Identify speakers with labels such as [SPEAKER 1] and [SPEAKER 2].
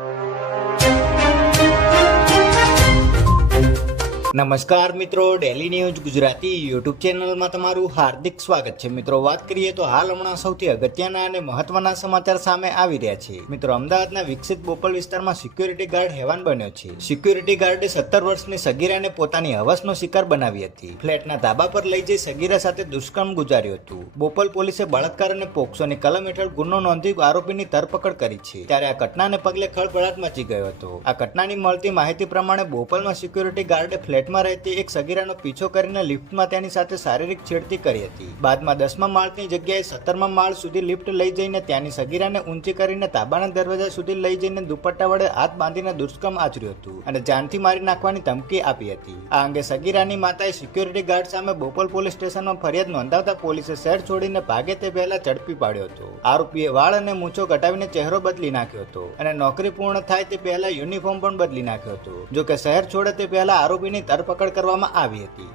[SPEAKER 1] you. નમસ્કાર મિત્રો daily news Gujarati YouTube ચેનલમાં તમારું હાર્દિક સ્વાગત છે. મિત્રો, વાત કરીએ તો હાલ હમણાં સૌથી અગત્યના અને મહત્વના સમાચાર સામે આવી રહ્યા છે. મિત્રો, અમદાવાદના વિકસિત બોપલ વિસ્તારમાં સિક્યુરિટી ગાર્ડ હેવાન બન્યો છે. સિક્યુરિટી ગાર્ડે સત્તર વર્ષની સગીરાને પોતાની હવસનો શિકાર બનાવી હતી. ફ્લેટના ધાબા પર લઈ જઈ સગીરા સાથે દુષ્કર્મ ગુજાર્યું હતું. બોપલ પોલીસે બળાત્કાર અને પોક્સોની કલમ હેઠળ ગુનો નોંધી આરોપીની ધરપકડ કરી છે. ત્યારે આ ઘટનાને પગલે ખળભળાટ મચી ગયો હતો. આ ઘટનાની મળતી માહિતી પ્રમાણે બોપલમાં સિક્યુરિટી ગાર્ડે ફ્લેટમાં રહેતી એક સગીરાનો પીછો કરીને લિફ્ટમાં તેની સાથે શારીરિક છેડતી કરી હતી. બાદમાં દસમા માળની જગ્યાએ સત્તરમા માળ સુધી લિફ્ટ લઈ જઈને ત્યાંની સગીરાને ઊંચી કરીને તાબાના દરવાજા સુધી લઈ જઈને દુપટ્ટા વડે હાથ બાંધીને દુષ્કર્મ આચર્યું હતું અને જાનથી મારી નાખવાની ધમકી આપી હતી. આ અંગે સગીરાની માતાએ સિક્યુરિટી ગાર્ડ સામે બોપલ પોલીસ સ્ટેશનમાં ફરિયાદ નોંધાવતા પોલીસે શહેર છોડીને ભાગે તે પહેલા ઝડપી પાડ્યો હતો. આરોપીએ વાળ અને મૂછો ઘટાવીને ચહેરો બદલી નાખ્યો હતો અને નોકરી પૂર્ણ થાય તે પહેલા યુનિફોર્મ પણ બદલી નાખ્યો હતો. જો કે શહેર છોડે તે પહેલા આરોપીની ધરપકડ કરવામાં
[SPEAKER 2] આવી હતી.